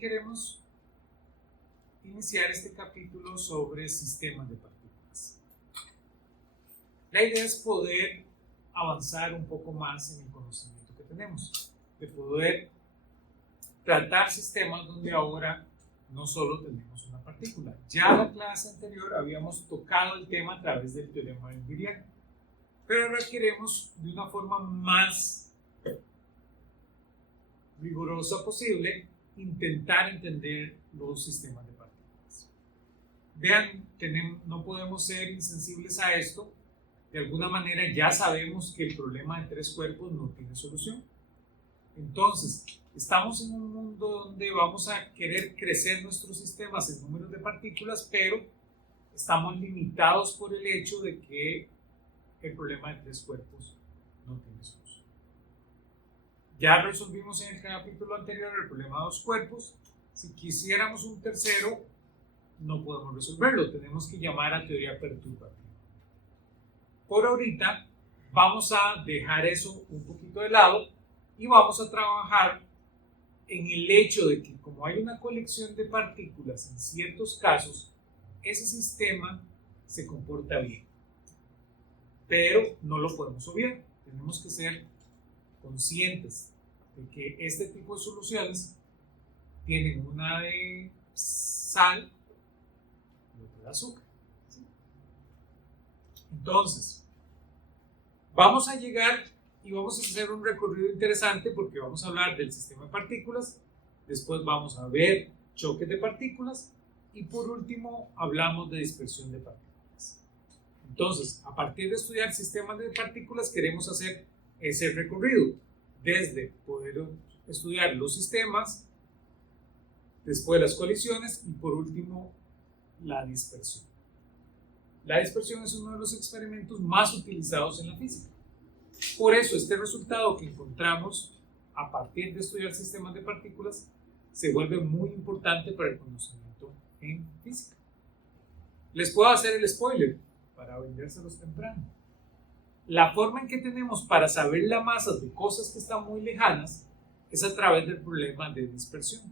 queremos iniciar este capítulo sobre sistemas de partículas. La idea es poder avanzar un poco más en el conocimiento que tenemos, de poder tratar sistemas donde ahora no solo tenemos una partícula. Ya en la clase anterior habíamos tocado el tema a través del teorema de Dirichlet, pero ahora queremos de una forma más rigurosa posible intentar entender los sistemas de partículas. Vean, no podemos ser insensibles a esto. De alguna manera ya sabemos que el problema de tres cuerpos no tiene solución. Entonces, estamos en un mundo donde vamos a querer crecer nuestros sistemas en números de partículas, pero estamos limitados por el hecho de que el problema de tres cuerpos no tiene solución. Ya resolvimos en el capítulo anterior el problema de dos cuerpos. Si quisiéramos un tercero, no podemos resolverlo. Tenemos que llamar a teoría perturbativa. Por ahorita, vamos a dejar eso un poquito de lado y vamos a trabajar en el hecho de que como hay una colección de partículas en ciertos casos, ese sistema se comporta bien. Pero no lo podemos obviar. Tenemos que ser conscientes de que este tipo de soluciones tienen una de sal y otra de azúcar. ¿Sí? Entonces, vamos a llegar y vamos a hacer un recorrido interesante porque vamos a hablar del sistema de partículas, después vamos a ver choques de partículas y por último hablamos de dispersión de partículas. Entonces, a partir de estudiar sistemas de partículas queremos hacer ese recorrido, desde poder estudiar los sistemas, después las colisiones y por último la dispersión. La dispersión es uno de los experimentos más utilizados en la física. Por eso este resultado que encontramos a partir de estudiar sistemas de partículas se vuelve muy importante para el conocimiento en física. Les puedo hacer el spoiler para vendérselos temprano. La forma en que tenemos para saber la masa de cosas que están muy lejanas es a través del problema de dispersión.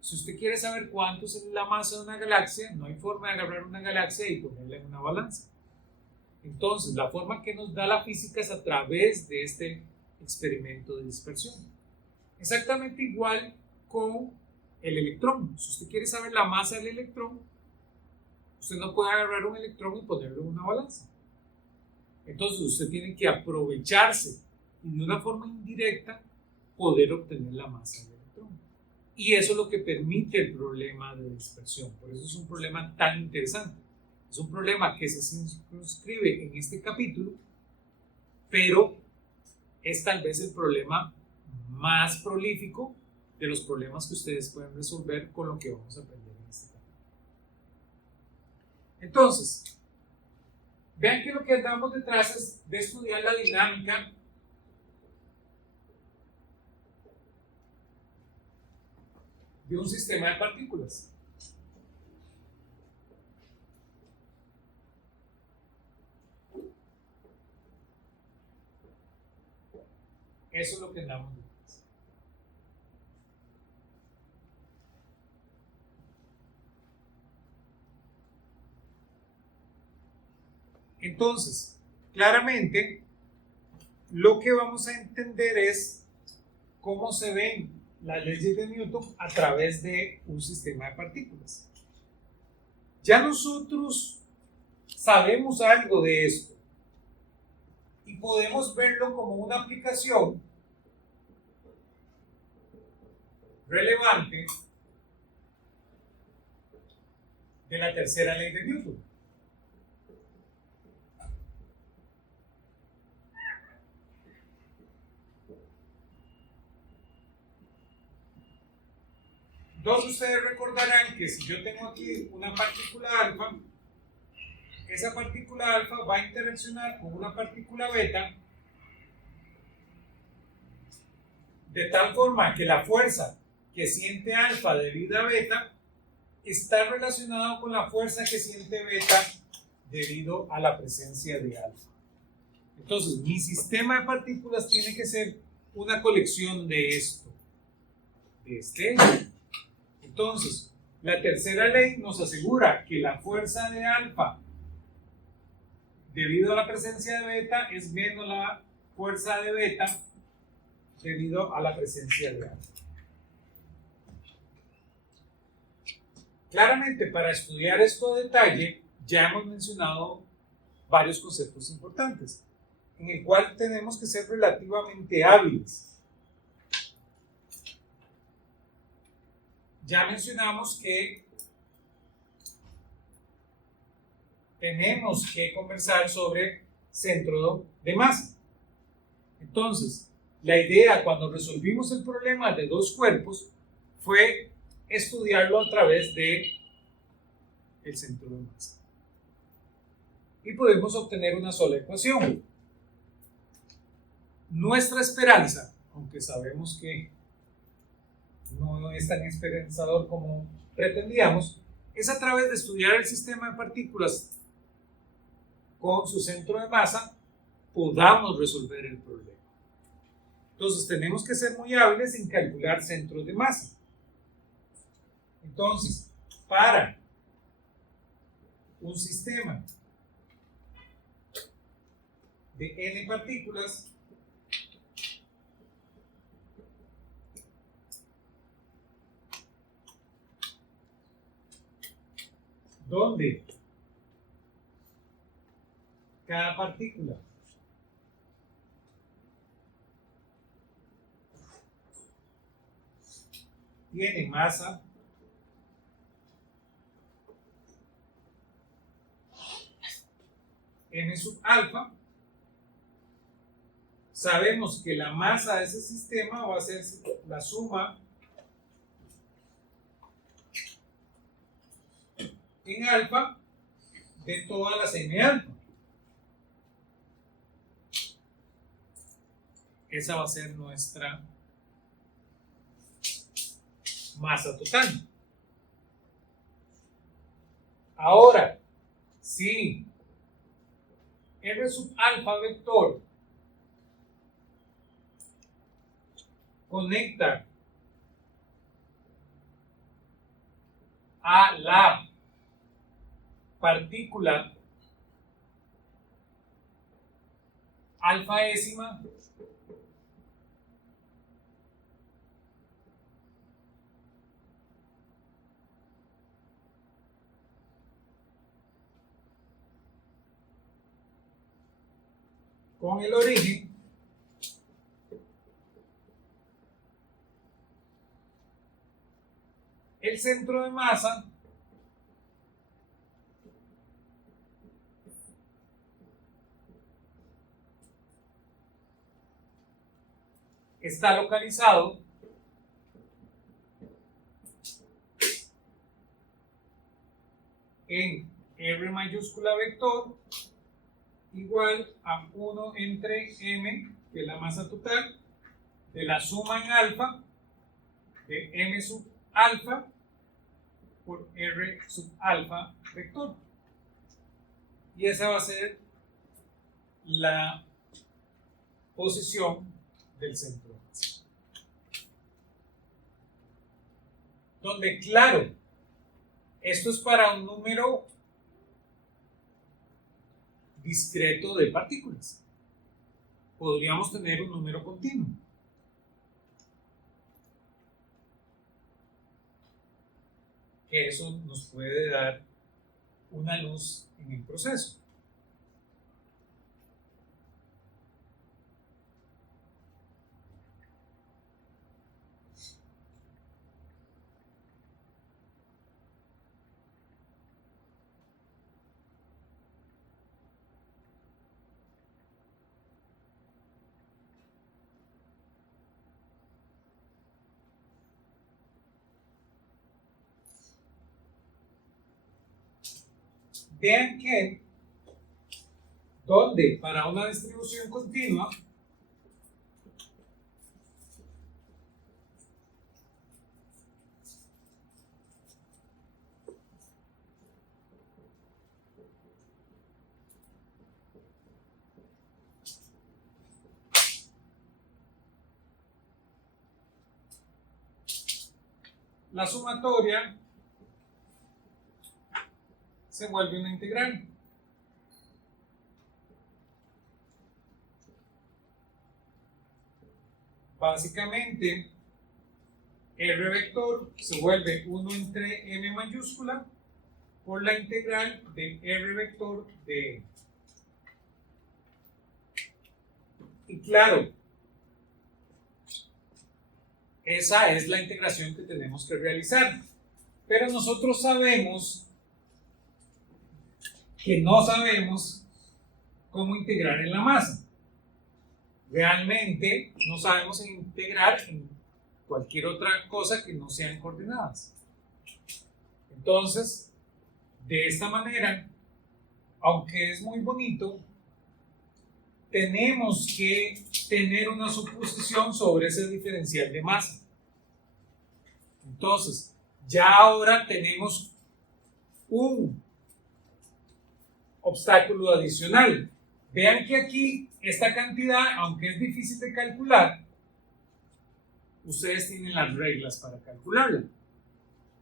Si usted quiere saber cuánto es la masa de una galaxia, no hay forma de agarrar una galaxia y ponerla en una balanza. Entonces, la forma que nos da la física es a través de este experimento de dispersión. Exactamente igual con el electrón. Si usted quiere saber la masa del electrón, usted no puede agarrar un electrón y ponerlo en una balanza. Entonces, usted tiene que aprovecharse y de una forma indirecta poder obtener la masa del electrón. Y eso es lo que permite el problema de dispersión. Por eso es un problema tan interesante. Es un problema que se circunscribe en este capítulo, pero es tal vez el problema más prolífico de los problemas que ustedes pueden resolver con lo que vamos a aprender en este capítulo. Entonces, vean que lo que andamos detrás es de estudiar la dinámica de un sistema de partículas. Eso es lo que andamos detrás. Entonces, claramente, lo que vamos a entender es cómo se ven las leyes de Newton a través de un sistema de partículas. Ya nosotros sabemos algo de esto y podemos verlo como una aplicación relevante de la tercera ley de Newton. Todos ustedes recordarán que si yo tengo aquí una partícula alfa, esa partícula alfa va a interaccionar con una partícula beta de tal forma que la fuerza que siente alfa debido a beta está relacionada con la fuerza que siente beta debido a la presencia de alfa. Entonces, mi sistema de partículas tiene que ser una colección de esto. de este eje. Entonces, la tercera ley nos asegura que la fuerza de alfa debido a la presencia de beta es menos la fuerza de beta debido a la presencia de alfa. Claramente, para estudiar esto a detalle, ya hemos mencionado varios conceptos importantes, en el cual tenemos que ser relativamente hábiles. Ya mencionamos que tenemos que conversar sobre centro de masa. Entonces, la idea cuando resolvimos el problema de dos cuerpos fue estudiarlo a través de el centro de masa. Y podemos obtener una sola ecuación. Nuestra esperanza, aunque sabemos que no es tan esperanzador como pretendíamos, es a través de estudiar el sistema de partículas con su centro de masa, podamos resolver el problema. Entonces tenemos que ser muy hábiles en calcular centros de masa. Entonces, para un sistema de n partículas, donde cada partícula tiene masa m sub alfa, sabemos que la masa de ese sistema va a ser la suma en alfa de todas las m alfa. Esa va a ser nuestra masa total. Ahora, si R sub alfa vector conecta a la partícula alfaésima, con el origen, el centro de masa está localizado en R mayúscula vector igual a 1 entre m, que es la masa total, de la suma en alfa de m sub alfa por R sub alfa vector. Y esa va a ser la posición del centro de masa. Donde, claro, esto es para un número discreto de partículas. Podríamos tener un número continuo. Que eso nos puede dar una luz en el proceso. Vean que donde para una distribución continua la sumatoria se vuelve una integral. Básicamente, R vector se vuelve 1 entre M mayúscula por la integral de R vector de M. Y claro, esa es la integración que tenemos que realizar. Pero nosotros sabemos que no sabemos cómo integrar en la masa. Realmente no sabemos integrar en cualquier otra cosa que no sean coordenadas. Entonces, de esta manera, aunque es muy bonito, tenemos que tener una suposición sobre ese diferencial de masa. Entonces, ya ahora tenemos un obstáculo adicional. Vean que aquí esta cantidad, aunque es difícil de calcular, ustedes tienen las reglas para calcularla.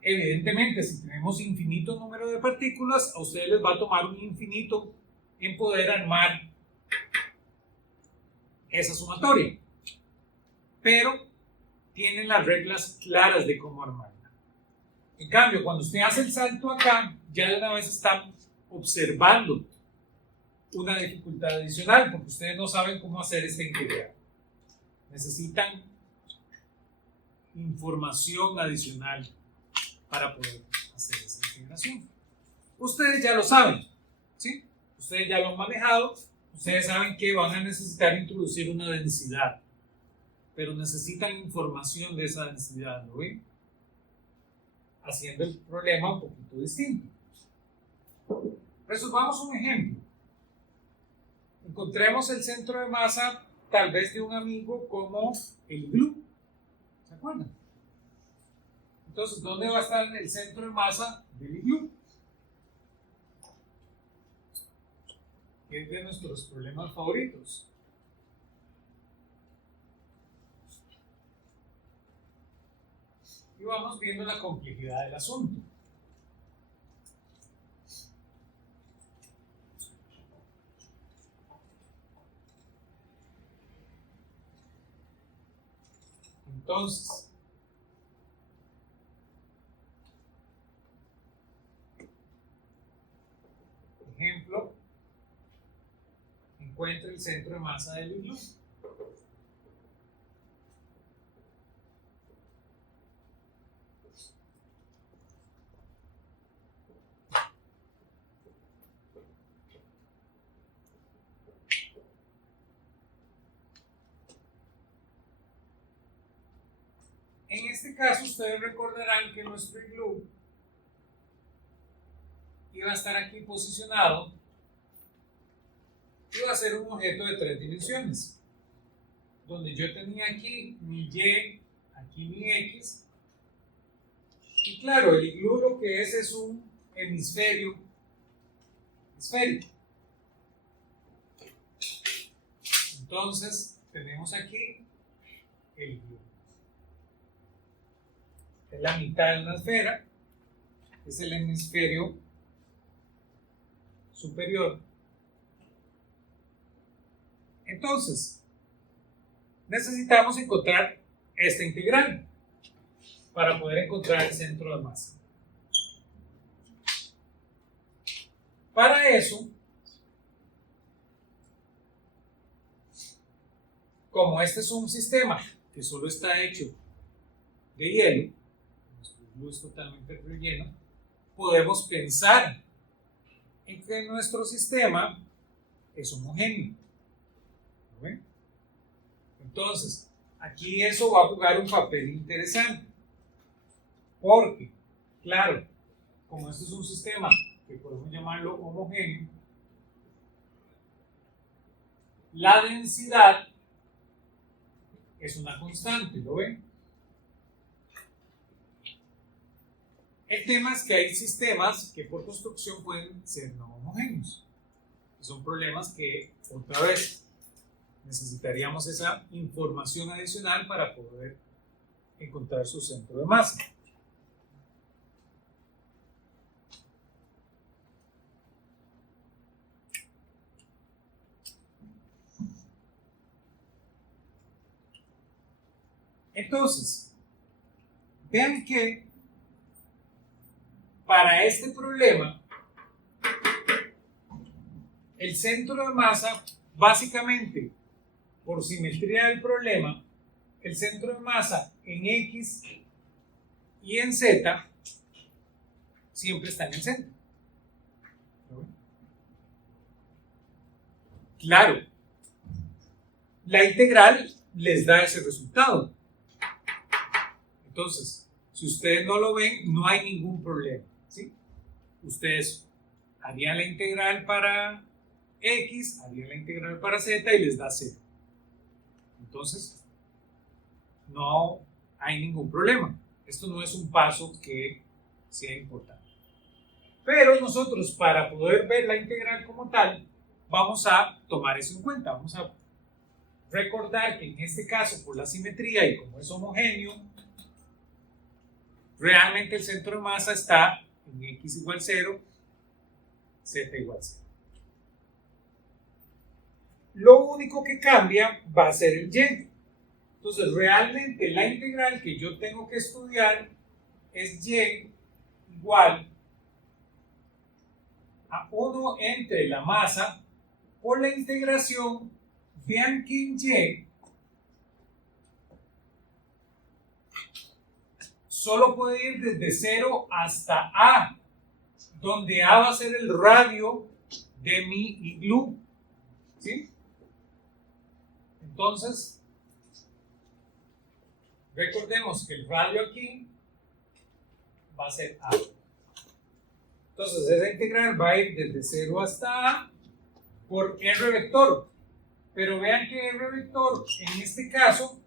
Evidentemente, si tenemos infinito número de partículas, a ustedes les va a tomar un infinito en poder armar esa sumatoria. Pero tienen las reglas claras de cómo armarla. En cambio, cuando usted hace el salto acá, ya de una vez está observando una dificultad adicional, porque ustedes no saben cómo hacer esta integral. Necesitan información adicional para poder hacer esa integración. Ustedes ya lo saben, ¿sí? Ustedes ya lo han manejado, ustedes saben que van a necesitar introducir una densidad, pero necesitan información de esa densidad, ¿lo ven? Haciendo el problema un poquito distinto. Resolvamos un ejemplo. Encontremos el centro de masa, tal vez de un amigo como el iglú. ¿Se acuerdan? Entonces, ¿dónde va a estar el centro de masa del iglú? Que es de nuestros problemas favoritos. Y vamos viendo la complejidad del asunto. Entonces, ejemplo, encuentra el centro de masa del iglú. En este caso, ustedes recordarán que nuestro iglú iba a estar aquí posicionado, iba a ser un objeto de 3 dimensiones, donde yo tenía aquí mi Y, aquí mi X, y claro, el iglú lo que es un hemisferio esférico. Entonces, tenemos aquí el iglú. Es la mitad de una esfera, es el hemisferio superior. Entonces, necesitamos encontrar esta integral para poder encontrar el centro de masa. Para eso, como este es un sistema que solo está hecho de hielo, nuestro iglú es totalmente relleno, podemos pensar en que nuestro sistema es homogéneo. ¿Lo ven? Entonces, aquí eso va a jugar un papel interesante, porque, claro, como este es un sistema que podemos llamarlo homogéneo, la densidad es una constante, ¿lo ven? El tema es que hay sistemas que por construcción pueden ser no homogéneos. Son problemas que, otra vez, necesitaríamos esa información adicional para poder encontrar su centro de masa. Entonces, vean que para este problema, el centro de masa, básicamente, por simetría del problema, el centro de masa en X y en Z siempre está en el centro. Claro, la integral les da ese resultado. Entonces, si ustedes no lo ven, no hay ningún problema, ¿sí? Ustedes harían la integral para X, harían la integral para Z y les da 0. Entonces, no hay ningún problema. Esto no es un paso que sea importante. Pero nosotros, para poder ver la integral como tal, vamos a tomar eso en cuenta. Vamos a recordar que en este caso, por la simetría y como es homogéneo, realmente el centro de masa está en X igual 0, Z igual 0. Lo único que cambia va a ser el Y. Entonces, realmente la integral que yo tengo que estudiar es Y igual a 1 entre la masa por la integración. Vean que en Y solo puede ir desde 0 hasta A, donde A va a ser el radio de mi iglú, ¿sí? Entonces, recordemos que el radio aquí va a ser A. Entonces, esa integral va a ir desde 0 hasta A por R vector. Pero vean que R vector en este caso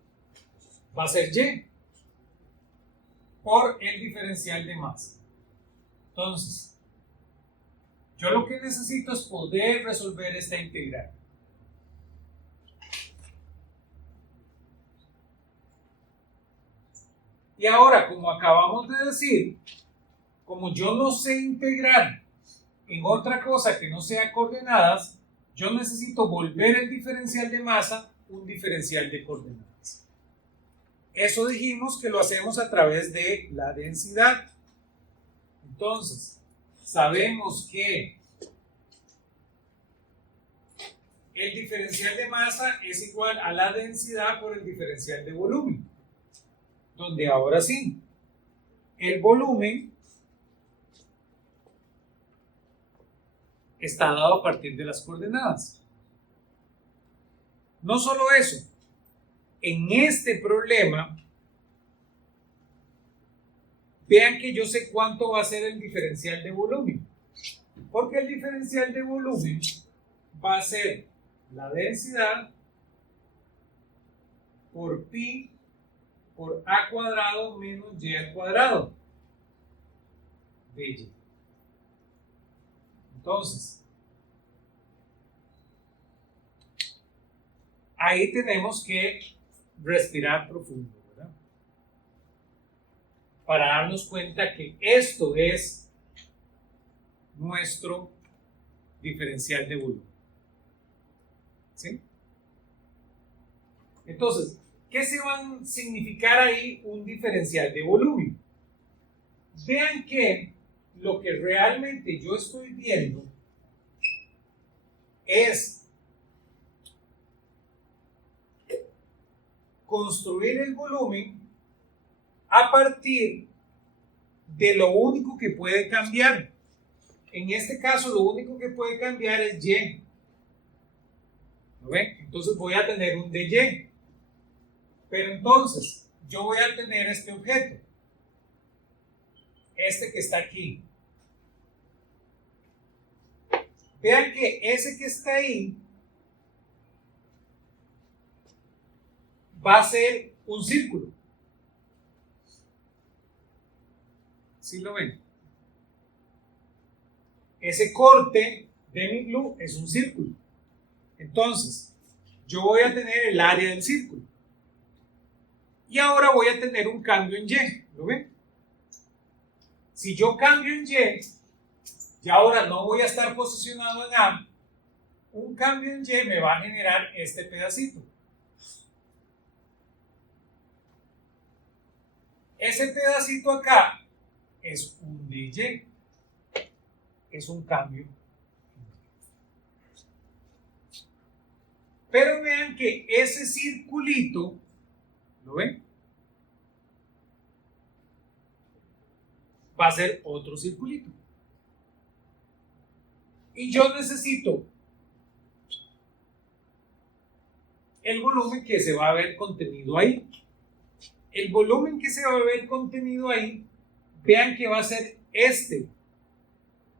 va a ser Y por el diferencial de masa. Entonces, yo lo que necesito es poder resolver esta integral. Y ahora, como acabamos de decir, como yo no sé integrar en otra cosa que no sea coordenadas, yo necesito volver el diferencial de masa un diferencial de coordenadas. Eso dijimos que lo hacemos a través de la densidad. Entonces, sabemos que el diferencial de masa es igual a la densidad por el diferencial de volumen, donde ahora sí, el volumen está dado a partir de las coordenadas. No solo eso, en este problema, vean que yo sé cuánto va a ser el diferencial de volumen, porque el diferencial de volumen va a ser la densidad por pi por a cuadrado menos y al cuadrado de y. Entonces, ahí tenemos que respirar profundo, ¿verdad? Para darnos cuenta que esto es nuestro diferencial de volumen. ¿Sí? Entonces, ¿qué se va a significar ahí un diferencial de volumen? Vean que lo que realmente yo estoy viendo es construir el volumen a partir de lo único que puede cambiar. En este caso, lo único que puede cambiar es Y. ¿Lo ven? Entonces voy a tener un dy. Pero entonces, yo voy a tener este objeto. Este que está aquí. Vean que ese que está ahí va a ser un círculo. ¿Sí lo ven? Ese corte de mi iglú es un círculo. Entonces, yo voy a tener el área del círculo. Y ahora voy a tener un cambio en Y. ¿Lo ven? Si yo cambio en Y, ya ahora no voy a estar posicionado en A. Un cambio en Y me va a generar este pedacito. ese pedacito acá es un dy, es un cambio. Pero vean que ese circulito, ¿lo ven? Va a ser otro circulito. Y yo necesito el volumen que se va a ver contenido ahí. El volumen que se va a ver contenido ahí, vean que va a ser este,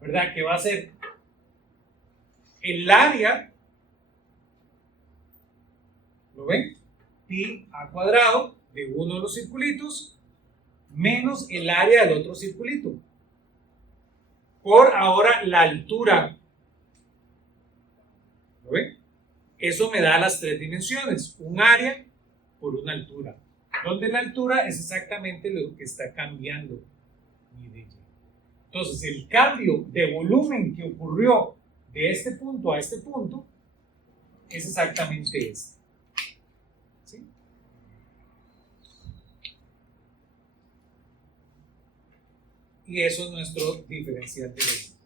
¿verdad? Que va a ser el área, ¿lo ven? Pi a cuadrado de uno de los circulitos menos el área del otro circulito. Por ahora la altura. ¿Lo ven? Eso me da las tres dimensiones, un área por una altura, donde la altura es exactamente lo que está cambiando mi dy. Entonces, el cambio de volumen que ocurrió de este punto a este punto es exactamente este. ¿Sí? Y eso es nuestro diferencial de volumen.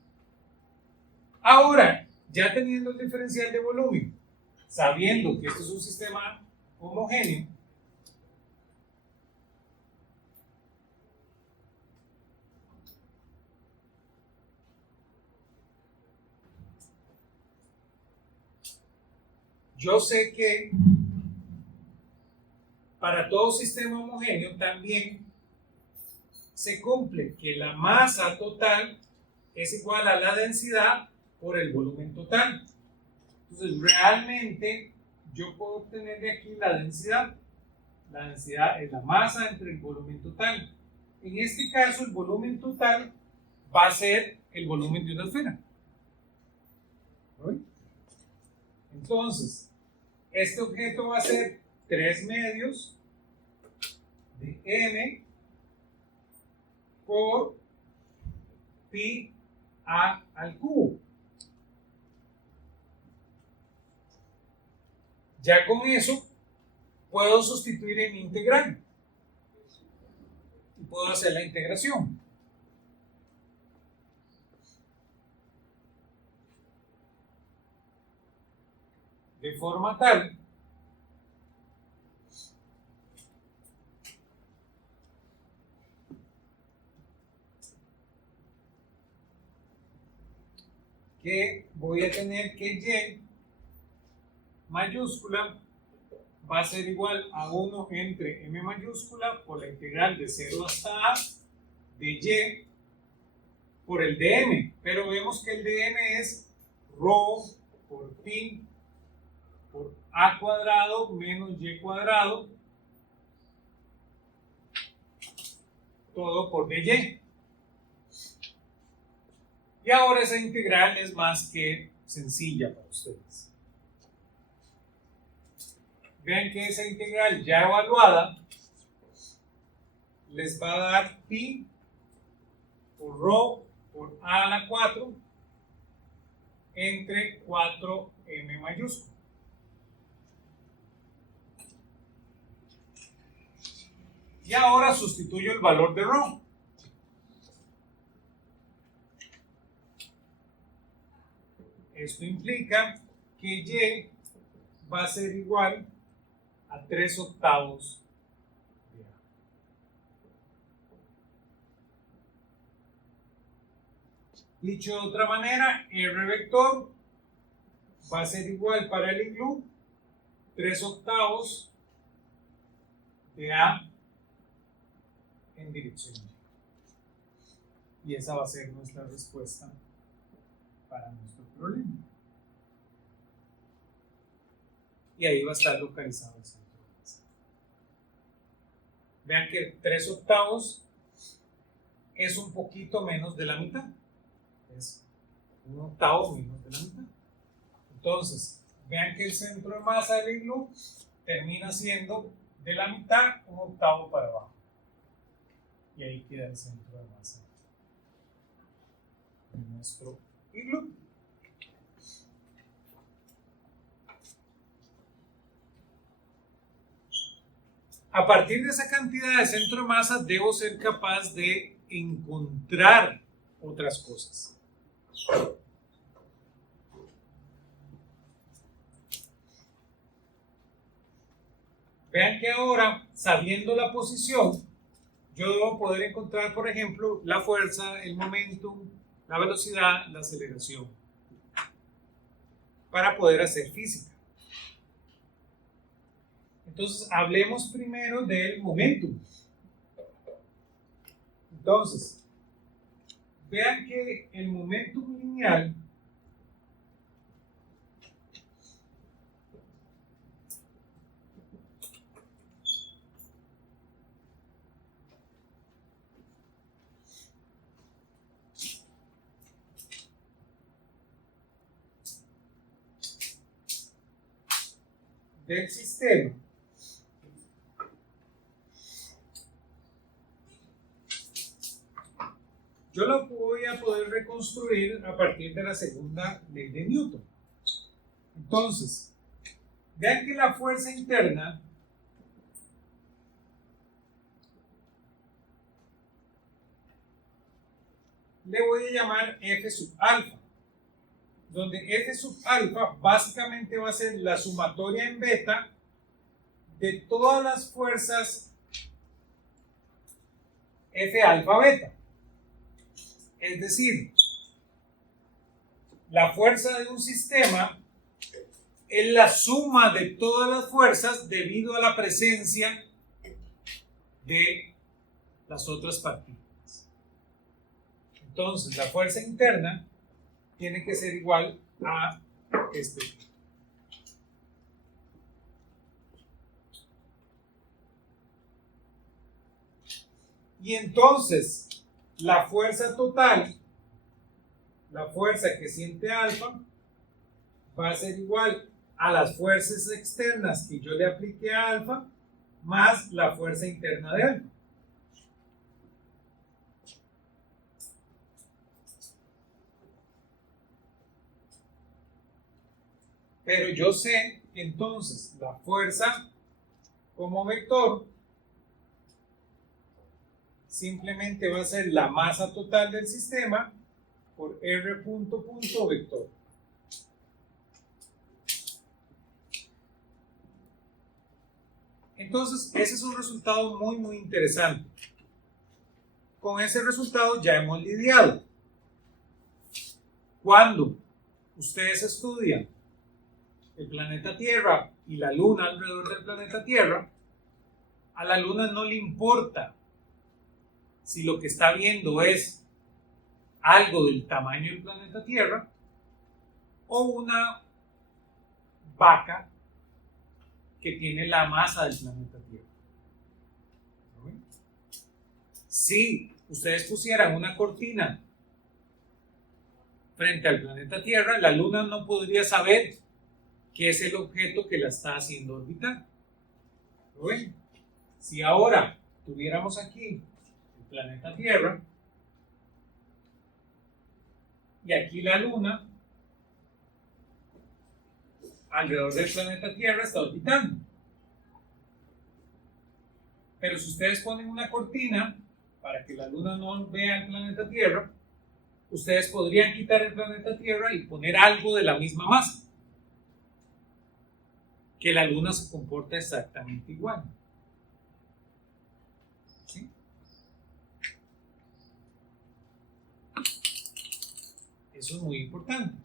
Ahora, ya teniendo el diferencial de volumen, sabiendo que esto es un sistema homogéneo, yo sé que para todo sistema homogéneo también se cumple que la masa total es igual a la densidad por el volumen total. Entonces, realmente yo puedo obtener de aquí la densidad. La densidad es la masa entre el volumen total. En este caso, el volumen total va a ser el volumen de una esfera. ¿Sí? Entonces, este objeto va a ser 3 medios de m por pi a al cubo. Ya con eso puedo sustituir en integral y puedo hacer la integración. De forma tal que voy a tener que y mayúscula va a ser igual a 1 entre m mayúscula por la integral de 0 hasta a de y por el dm, pero vemos que el dm es rho por pi por a cuadrado menos y cuadrado, todo por dy. Y ahora esa integral es más que sencilla para ustedes. Vean que esa integral ya evaluada les va a dar pi por rho por a a la 4 entre 4m mayúscula. Y ahora sustituyo el valor de rho. Esto implica que y va a ser igual a 3/8 de a. Dicho de otra manera, R vector va a ser igual para el iglú 3/8 de a en dirección y. Y esa va a ser nuestra respuesta para nuestro problema. Y ahí va a estar localizado el centro de masa. Vean que 3/8 es un poquito menos de la mitad. Es 1/8 menos de la mitad. Entonces, vean que el centro de masa del iglú termina siendo de la mitad 1/8 para abajo. Y ahí queda el centro de masa de nuestro iglú. A partir de esa cantidad de centro de masa, debo ser capaz de encontrar otras cosas. Vean que ahora, sabiendo la posición, yo debo poder encontrar, por ejemplo, la fuerza, el momentum, la velocidad, la aceleración, para poder hacer física. Entonces, hablemos primero del momentum. Entonces, vean que el momentum lineal del sistema yo lo voy a poder reconstruir a partir de la segunda ley de Newton. Entonces, vean que la fuerza interna le voy a llamar F sub alfa, donde F sub alfa básicamente va a ser la sumatoria en beta de todas las fuerzas F alfa beta. Es decir, la fuerza de un sistema es la suma de todas las fuerzas debido a la presencia de las otras partículas. Entonces, la fuerza interna tiene que ser igual a este. Y entonces, la fuerza total, la fuerza que siente alfa, va a ser igual a las fuerzas externas que yo le apliqué a alfa, más la fuerza interna de alfa. Pero yo sé que entonces la fuerza como vector simplemente va a ser la masa total del sistema por R punto vector. Entonces, ese es un resultado muy interesante. Con ese resultado ya hemos lidiado. Cuando ustedes estudian el planeta Tierra y la Luna alrededor del planeta Tierra, a la Luna no le importa si lo que está viendo es algo del tamaño del planeta Tierra o una vaca que tiene la masa del planeta Tierra. Si ustedes pusieran una cortina frente al planeta Tierra, la Luna no podría saber qué es el objeto que la está haciendo orbitar. Bueno, si ahora tuviéramos aquí el planeta Tierra y aquí la Luna, alrededor del planeta Tierra está orbitando. Pero si ustedes ponen una cortina para que la Luna no vea el planeta Tierra, ustedes podrían quitar el planeta Tierra y poner algo de la misma masa, que la Luna se comporta exactamente igual. ¿Sí? Eso es muy importante.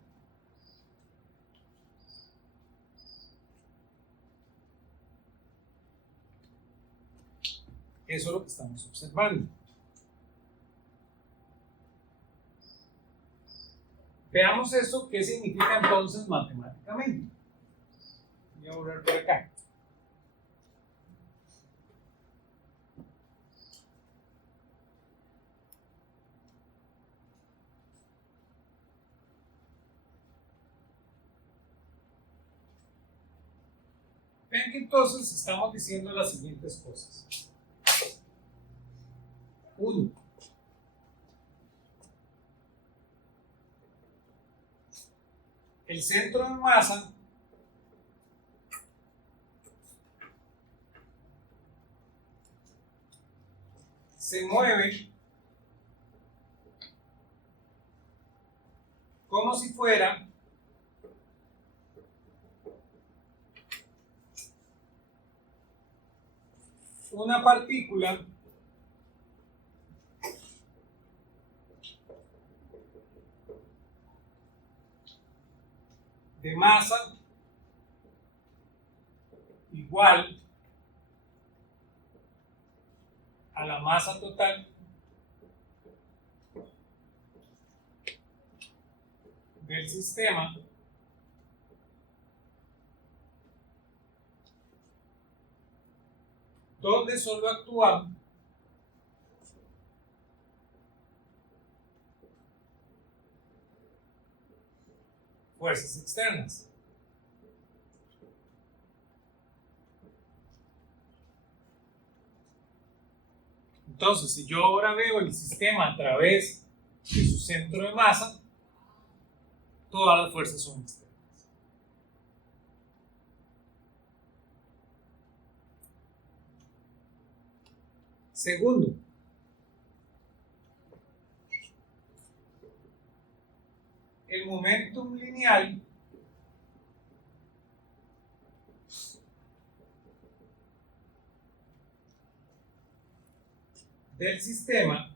Eso es lo que estamos observando. Veamos eso, ¿qué significa entonces matemáticamente? Voy a borrar por acá. Vean que entonces estamos diciendo las siguientes cosas. 1. El centro de masa se mueve como si fuera una partícula de masa igual a la masa total del sistema donde solo actúan fuerzas externas. Entonces, si yo ahora veo el sistema a través de su centro de masa, todas las fuerzas son externas. Segundo, el momentum lineal del sistema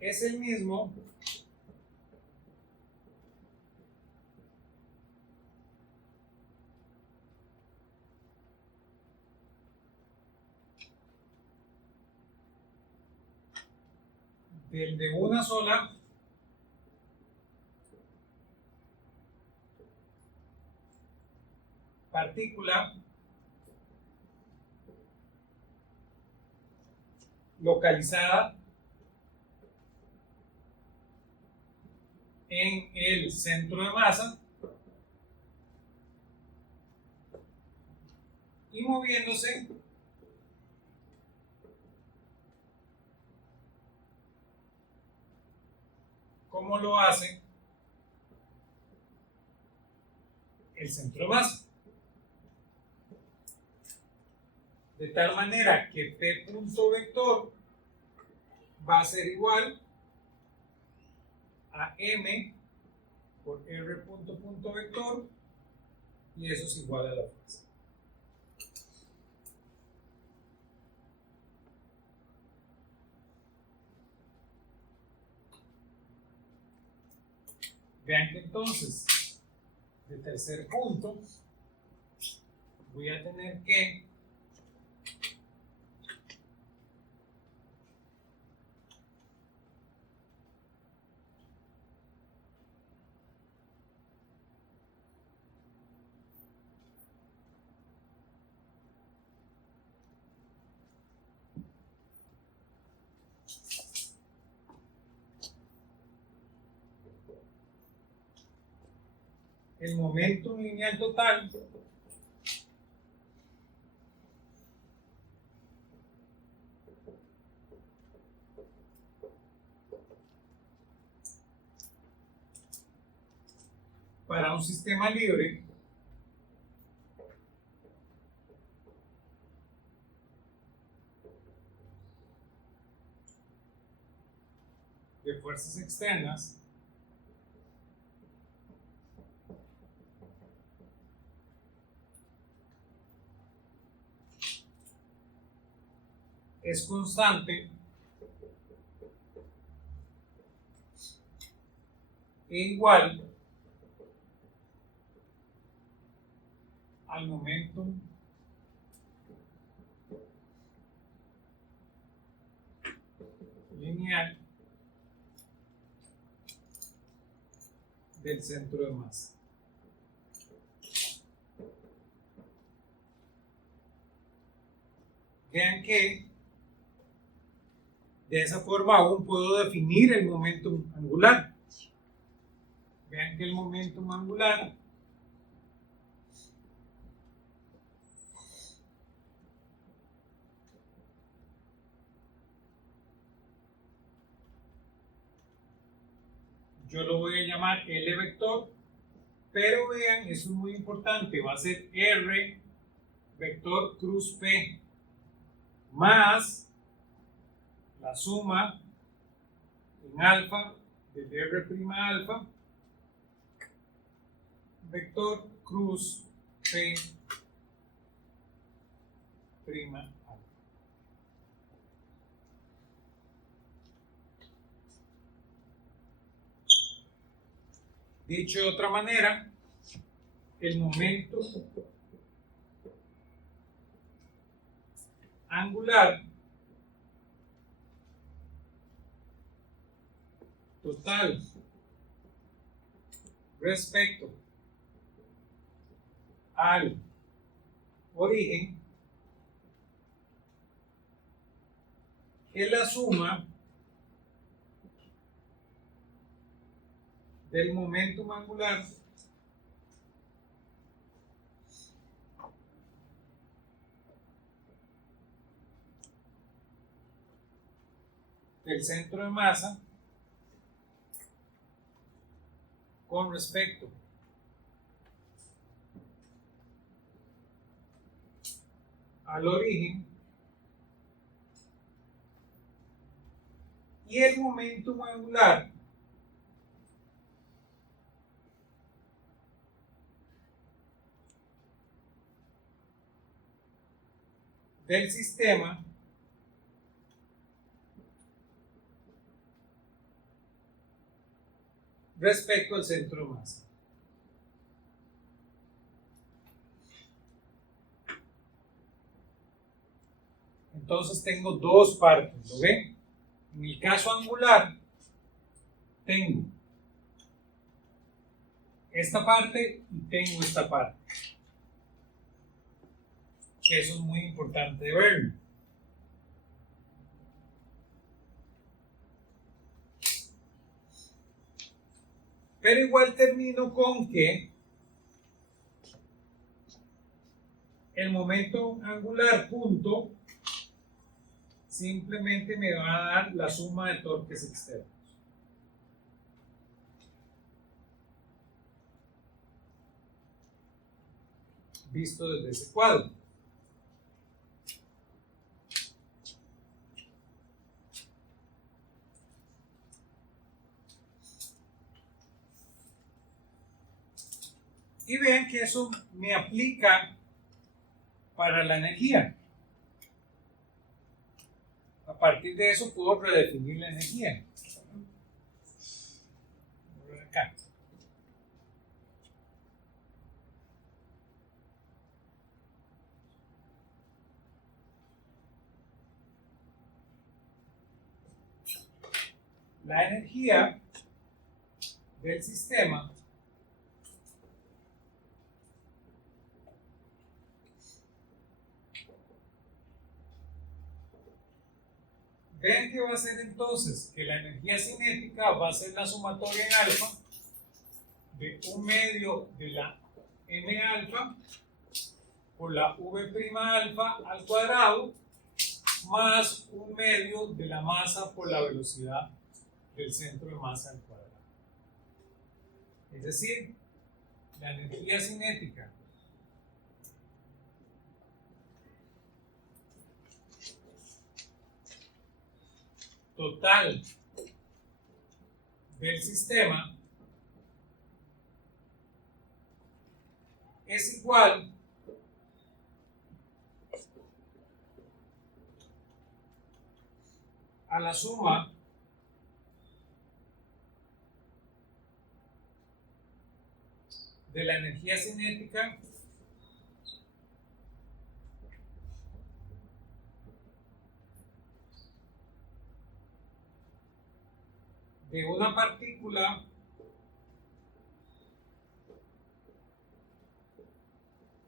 es el mismo del de una sola partícula localizada en el centro de masa y moviéndose como lo hace el centro de masa. De tal manera que P punto vector va a ser igual a M por R punto vector, y eso es igual a la fuerza. Vean que entonces, de tercer punto, voy a tener que el momento lineal total para un sistema libre de fuerzas externas es constante e igual al momentum lineal del centro de masa. Vean que de esa forma aún puedo definir el momentum angular. Vean que el momentum angular yo lo voy a llamar L vector, pero vean, eso es muy importante, va a ser R vector cruz P más la suma en alfa del R' alfa, vector cruz P prima alfa. Dicho de otra manera, el momento angular total respecto al origen es la suma del momentum angular del centro de masa con respecto al origen y el momentum angular del sistema respecto al centro de masa. Entonces tengo dos partes, ¿lo ven? En el caso angular tengo esta parte y tengo esta parte. Eso es muy importante de verlo. Pero igual termino con que el momento angular punto simplemente me va a dar la suma de torques externos. Visto desde ese cuadro. Y vean que eso me aplica para la energía. A partir de eso puedo redefinir la energía. Acá. La energía del sistema vean que va a ser entonces que la energía cinética va a ser la sumatoria en alfa de 1 medio de la m alfa por la v' alfa al cuadrado más 1 medio de la masa por la velocidad del centro de masa al cuadrado. Es decir, la energía cinética total del sistema es igual a la suma de la energía cinética de una partícula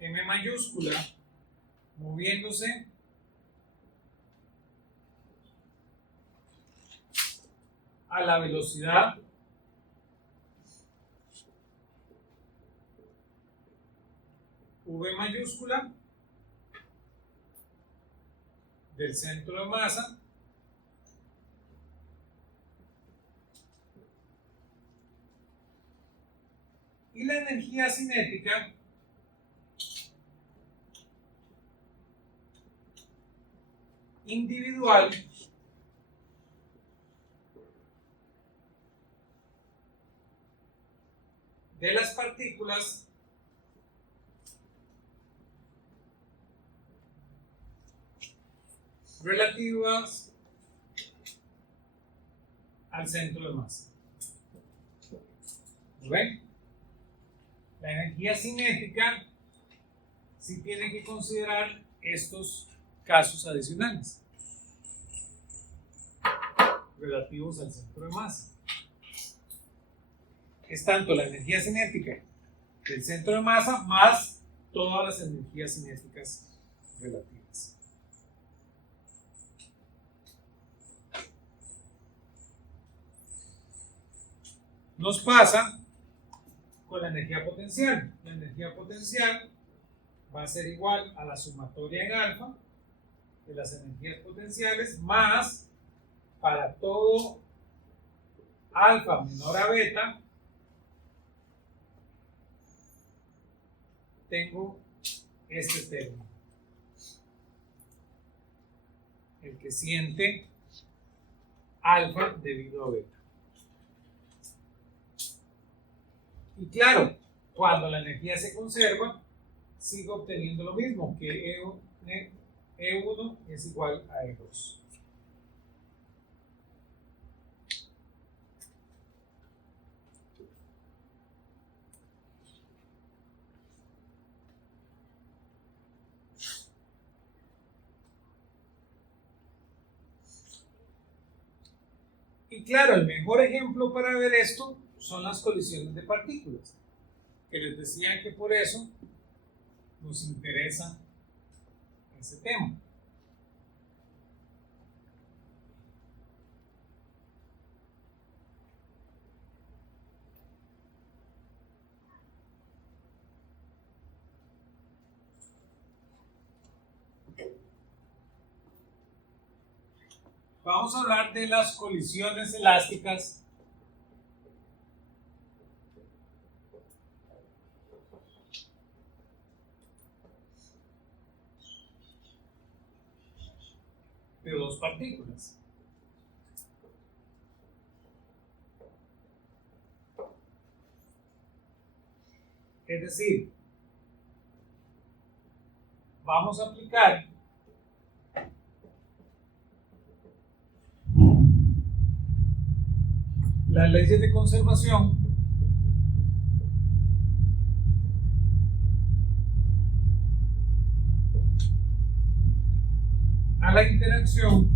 m mayúscula moviéndose a la velocidad v mayúscula del centro de masa y la energía cinética individual de las partículas relativas al centro de masa. ¿Ven? La energía cinética sí tiene que considerar estos casos adicionales relativos al centro de masa. Es tanto la energía cinética del centro de masa más todas las energías cinéticas relativas. Nos pasa con la energía potencial. La energía potencial va a ser igual a la sumatoria en alfa de las energías potenciales más, para todo alfa menor a beta, tengo este término, el que siente alfa debido a beta. Y claro, cuando la energía se conserva, sigo obteniendo lo mismo, que E1 es igual a E2. Y claro, el mejor ejemplo para ver esto son las colisiones de partículas, que les decía que por eso nos interesa ese tema. Vamos a hablar de las colisiones elásticas de dos partículas. Es decir, vamos a aplicar las leyes de conservación a la interacción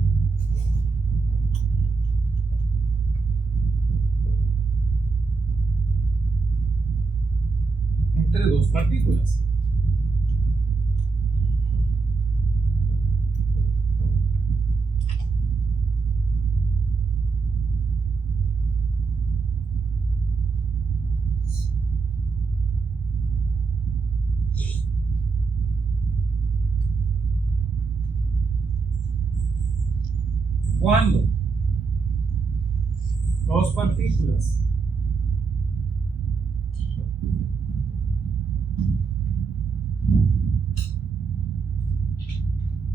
entre dos partículas. Cuando dos partículas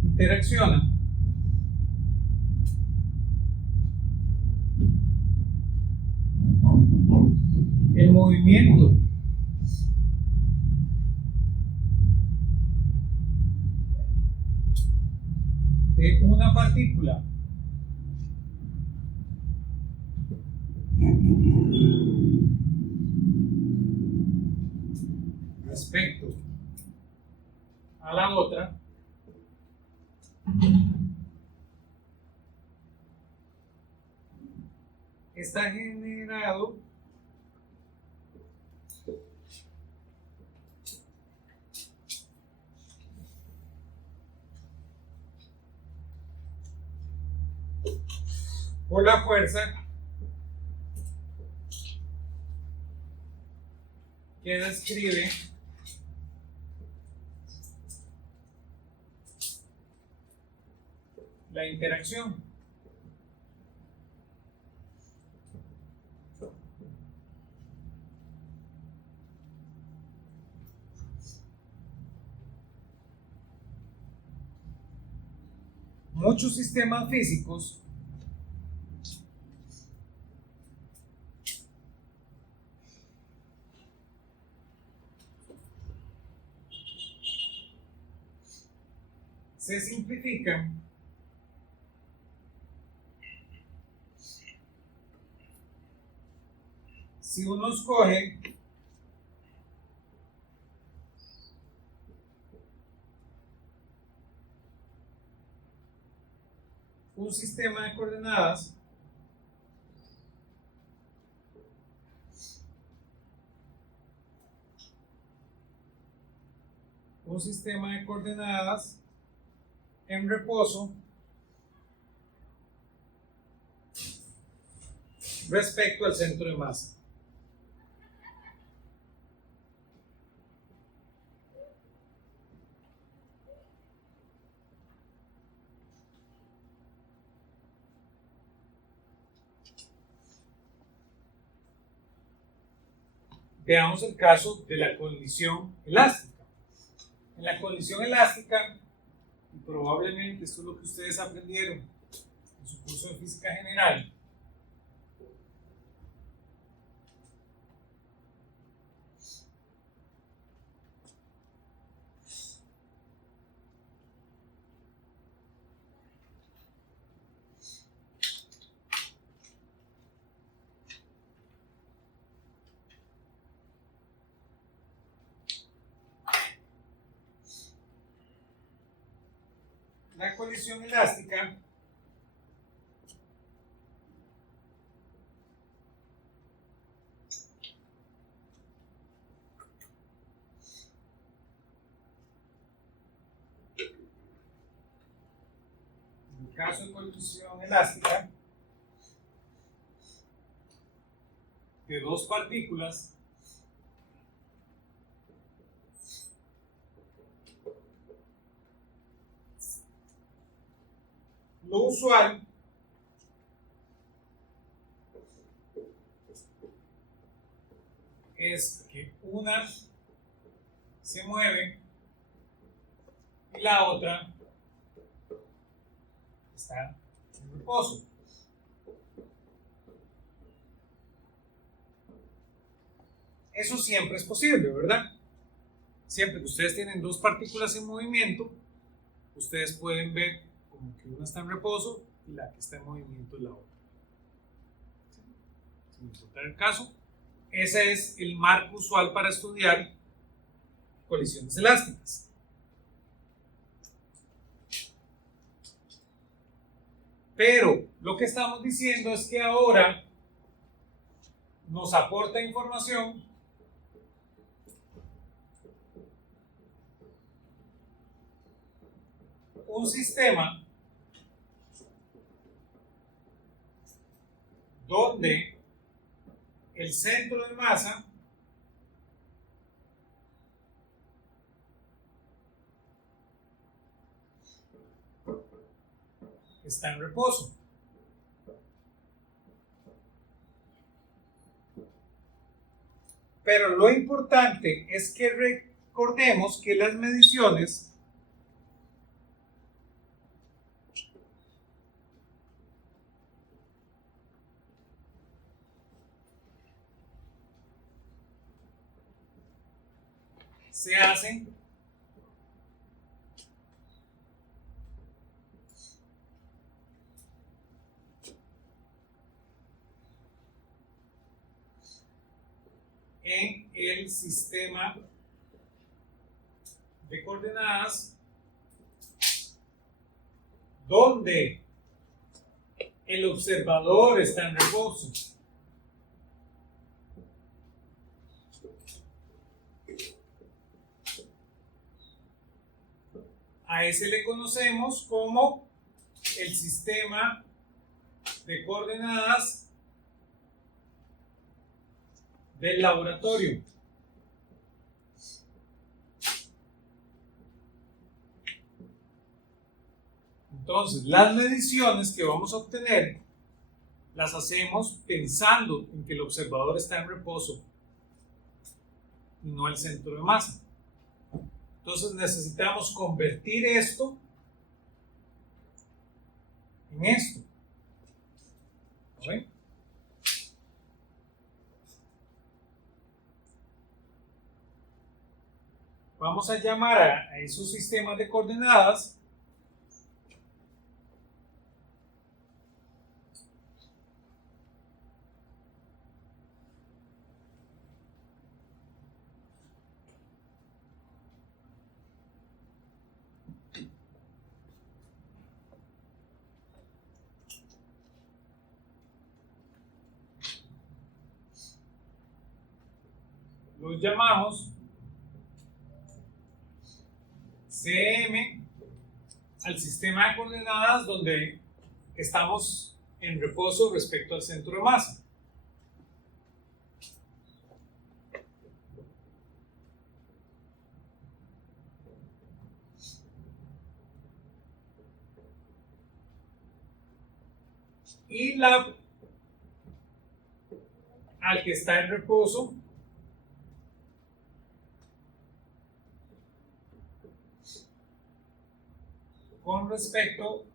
interaccionan, el movimiento de una partícula respecto a la otra está generado por la fuerza que describe la interacción. muchos sistemas físicos se simplifican si uno escoge un sistema de coordenadas en reposo respecto al centro de masa. Veamos el caso de la colisión elástica. En la colisión elástica, y probablemente esto es lo que ustedes aprendieron en su curso de física general, la colisión elástica en el caso de colisión elástica de dos partículas lo usual es que una se mueve y la otra está en reposo. Eso siempre es posible, ¿verdad? Siempre que ustedes tienen dos partículas en movimiento, ustedes pueden ver como que una está en reposo y la que está en movimiento es la otra. Sin importar el caso, ese es el marco usual para estudiar colisiones elásticas. Pero lo que estamos diciendo es que ahora nos aporta información un sistema donde el centro de masa está en reposo. Pero lo importante es que recordemos que las mediciones se hacen en el sistema de coordenadas donde el observador está en reposo. A ese le conocemos como el sistema de coordenadas del laboratorio. Entonces, las mediciones que vamos a obtener las hacemos pensando en que el observador está en reposo y no el centro de masa. Entonces necesitamos convertir esto en esto. ¿Lo ven? Vamos a llamar a esos sistemas de coordenadas los llamamos CM al sistema de coordenadas donde estamos en reposo respecto al centro de masa. Y al que está en reposo con respecto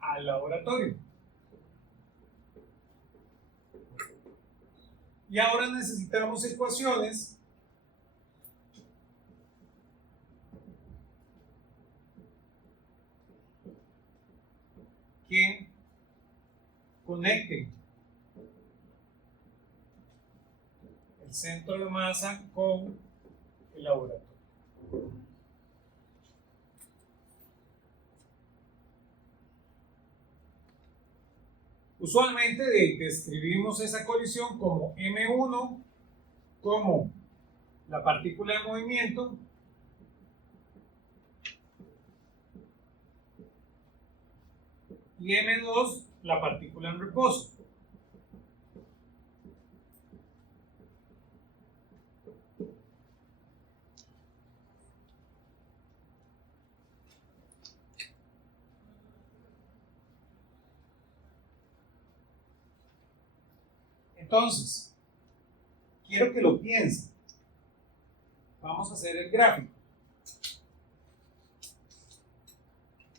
al laboratorio. Y ahora necesitamos ecuaciones que conecten el centro de masa con el laboratorio. Usualmente describimos esa colisión como M1 como la partícula de movimiento y M2 la partícula en reposo. Entonces, quiero que lo piensen. Vamos a hacer el gráfico.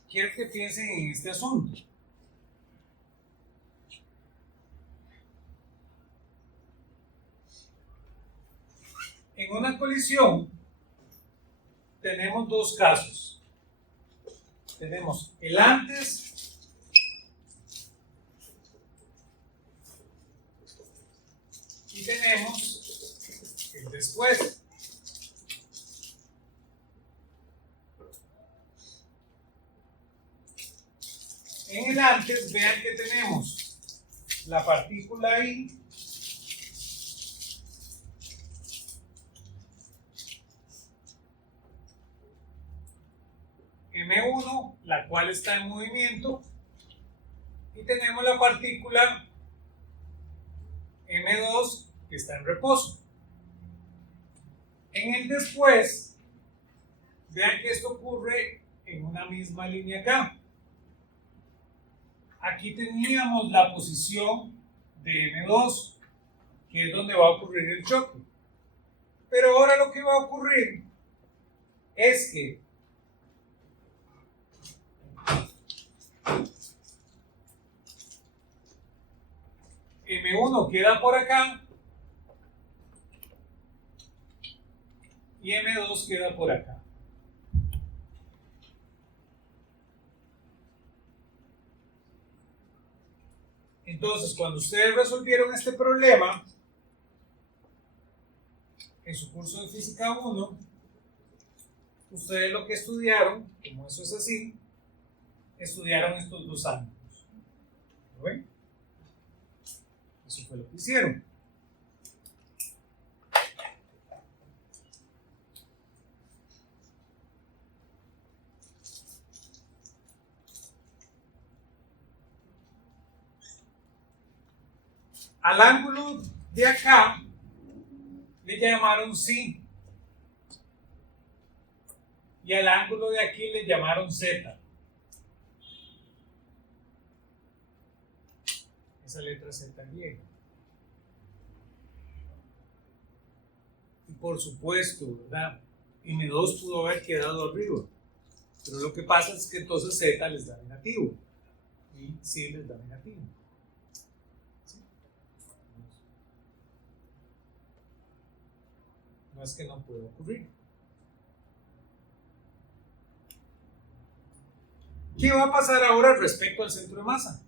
Quiero que piensen en este asunto. En una colisión tenemos dos casos. Tenemos el antes y tenemos el después. En el antes, vean que tenemos la partícula I M1, la cual está en movimiento, y tenemos la partícula M2 que está en reposo. En el después, vean que esto ocurre en una misma línea acá. Aquí teníamos la posición de M2, que es donde va a ocurrir el choque. Pero ahora lo que va a ocurrir es que M1 queda por acá y M2 queda por acá. Entonces, cuando ustedes resolvieron este problema en su curso de Física 1, ustedes lo que estudiaron, como eso es así, estudiaron estos dos ángulos. ¿Lo ven? Eso fue lo que hicieron. Al ángulo de acá le llamaron psi y al ángulo de aquí le llamaron zeta. Esa letra Z griega. Y por supuesto, ¿verdad? M2 pudo haber quedado arriba, pero lo que pasa es que entonces Z les da negativo y C les da negativo. ¿Sí? No es que no pueda ocurrir. ¿Qué va a pasar ahora respecto al centro de masa?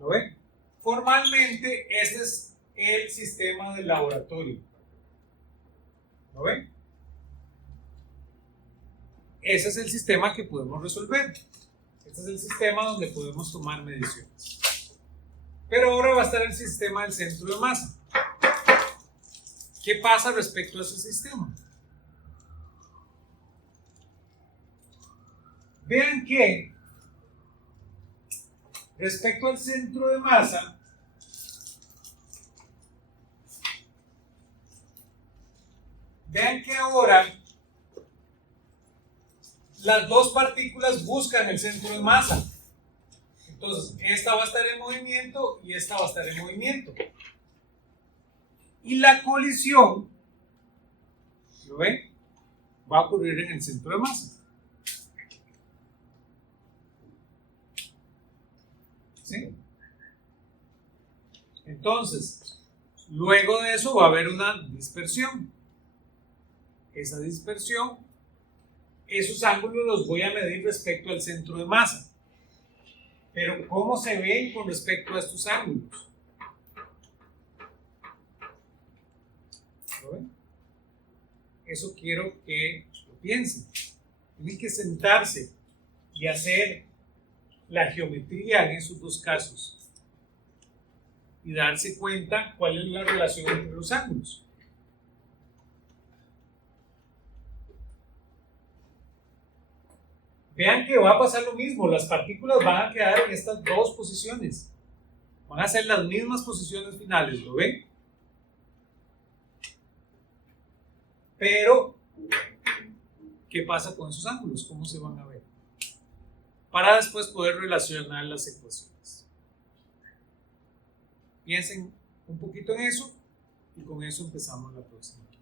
¿Lo ven? Formalmente, este es el sistema del laboratorio. ¿Lo ven? Ese es el sistema que podemos resolver. Este es el sistema donde podemos tomar mediciones. Pero ahora va a estar el sistema del centro de masa. ¿Qué pasa respecto a ese sistema? Vean que respecto al centro de masa, vean que ahora las dos partículas buscan el centro de masa. Entonces, esta va a estar en movimiento y esta va a estar en movimiento. Y la colisión, ¿lo ven? Va a ocurrir en el centro de masa. ¿Sí? Entonces, luego de eso va a haber una dispersión. Esa dispersión, esos ángulos los voy a medir respecto al centro de masa. Pero ¿cómo se ven con respecto a estos ángulos? ¿Lo ven? Eso quiero que lo piensen. Tienen que sentarse y hacer la geometría en esos dos casos y darse cuenta cuál es la relación entre los ángulos. Vean que va a pasar lo mismo, las partículas van a quedar en estas dos posiciones, van a ser las mismas posiciones finales, ¿lo ven? Pero, ¿qué pasa con esos ángulos? ¿Cómo se van a ver? Para después poder relacionar las ecuaciones. Piensen un poquito en eso y con eso empezamos la próxima.